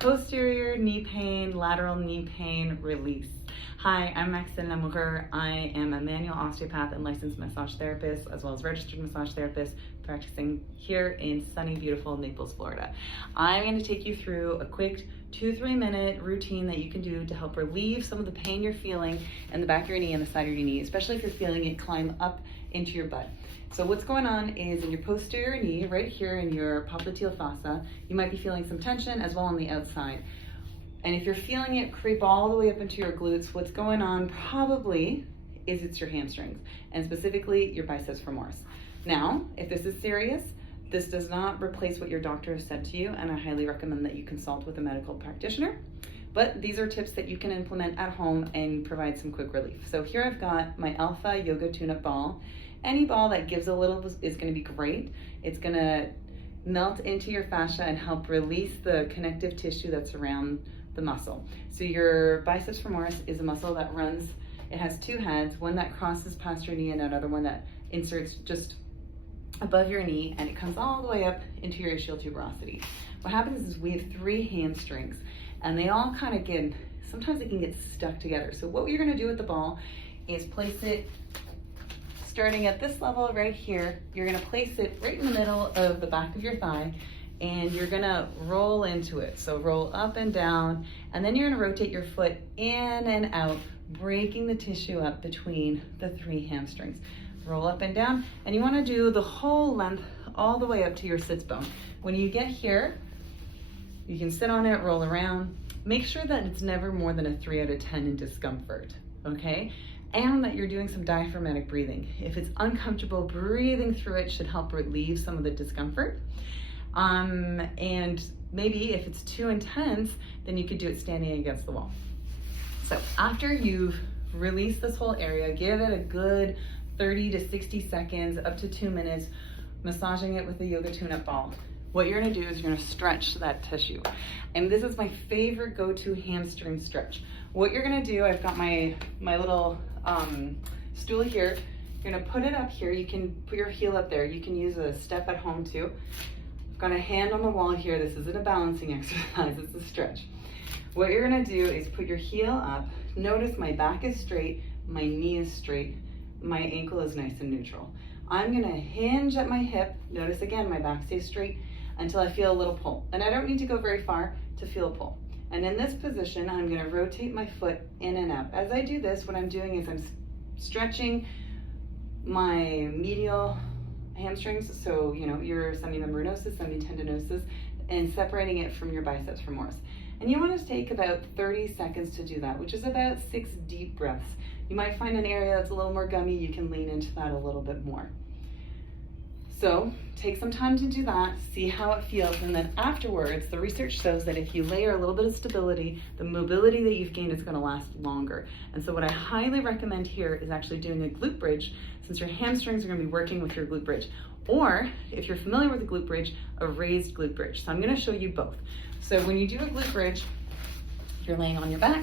Posterior knee pain, lateral knee pain, release. Hi, I'm Maxine Lamoureux. I am a manual osteopath and licensed massage therapist, as well as registered massage therapist, practicing here in sunny, beautiful Naples, Florida. I'm going to take you through a quick 2-3 minute routine that you can do to help relieve some of the pain you're feeling in the back of your knee and the side of your knee, especially if you're feeling it climb up into your butt. So what's going on is in your posterior knee, right here in your popliteal fossa, you might be feeling some tension as well on the outside. And if you're feeling it creep all the way up into your glutes, what's going on probably is it's your hamstrings, and specifically your biceps femoris. Now, if this is serious, this does not replace what your doctor has said to you, and I highly recommend that you consult with a medical practitioner. But these are tips that you can implement at home and provide some quick relief. So here I've got my Alpha Yoga Tune-Up Ball. Any ball that gives a little is going to be great. It's going to melt into your fascia and help release the connective tissue that's around the muscle. So your biceps femoris is a muscle that runs, it has two heads, one that crosses past your knee and another one that inserts just above your knee, and it comes all the way up into your ischial tuberosity. What happens is we have 3 hamstrings, and they all kind of get, sometimes they can get stuck together. So what you're going to do with the ball is place it starting at this level right here. You're going to place it right in the middle of the back of your thigh, and you're going to roll into it. So roll up and down, and then you're going to rotate your foot in and out, breaking the tissue up between the 3 hamstrings. Roll up and down, and you want to do the whole length all the way up to your sits bone. When you get here, you can sit on it, roll around. Make sure that it's never more than a 3 out of 10 in discomfort, okay? And that you're doing some diaphragmatic breathing. If it's uncomfortable, breathing through it should help relieve some of the discomfort. And maybe if it's too intense, then you could do it standing against the wall. So after you've released this whole area, give it a good 30 to 60 seconds, up to 2 minutes, massaging it with the Yoga Tune-Up Ball. What you're gonna do is you're gonna stretch that tissue. And this is my favorite go-to hamstring stretch. What you're gonna do, I've got my little stool here. You're gonna put it up here. You can put your heel up there. You can use a step at home too. I've got a hand on the wall here. This isn't a balancing exercise, it's a stretch. What you're gonna do is put your heel up. Notice my back is straight, my knee is straight, my ankle is nice and neutral. I'm gonna hinge at my hip. Notice again, my back stays straight until I feel a little pull. And I don't need to go very far to feel a pull. And in this position, I'm gonna rotate my foot in and out. As I do this, what I'm doing is I'm stretching my medial hamstrings, so your semimembranosus, semitendinosus, and separating it from your biceps femoris. And you want to take about 30 seconds to do that, which is about 6 deep breaths. You might find an area that's a little more gummy, you can lean into that a little bit more. So take some time to do that, see how it feels, and then afterwards, the research shows that if you layer a little bit of stability, the mobility that you've gained is going to last longer. And so what I highly recommend here is actually doing a glute bridge, since your hamstrings are going to be working with your glute bridge. Or, if you're familiar with the glute bridge, a raised glute bridge. So I'm going to show you both. So when you do a glute bridge, you're laying on your back,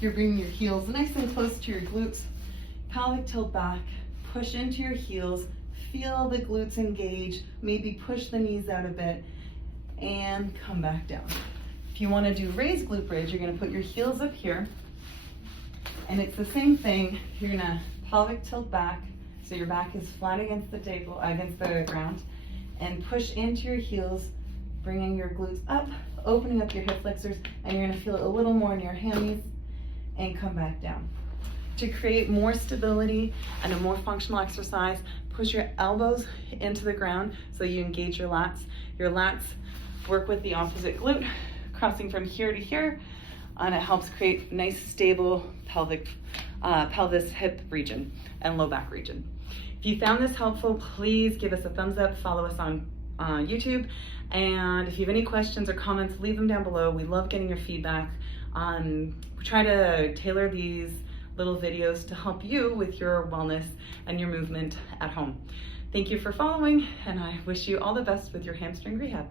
you're bringing your heels nice and close to your glutes, pelvic tilt back, push into your heels, feel the glutes engage, maybe push the knees out a bit, and come back down. If you want to do raised glute bridge, you're going to put your heels up here, and it's the same thing. You're going to pelvic tilt back, so your back is flat against the table, against the ground, and push into your heels, bringing your glutes up, opening up your hip flexors, and you're going to feel it a little more in your hammies, and come back down. To create more stability and a more functional exercise, push your elbows into the ground so you engage your lats. Your lats work with the opposite glute, crossing from here to here, and it helps create nice, stable pelvis hip region and low back region. If you found this helpful, please give us a thumbs up, follow us on YouTube, and if you have any questions or comments, leave them down below. We love getting your feedback. We try to tailor these little videos to help you with your wellness and your movement at home. Thank you for following, and I wish you all the best with your hamstring rehab.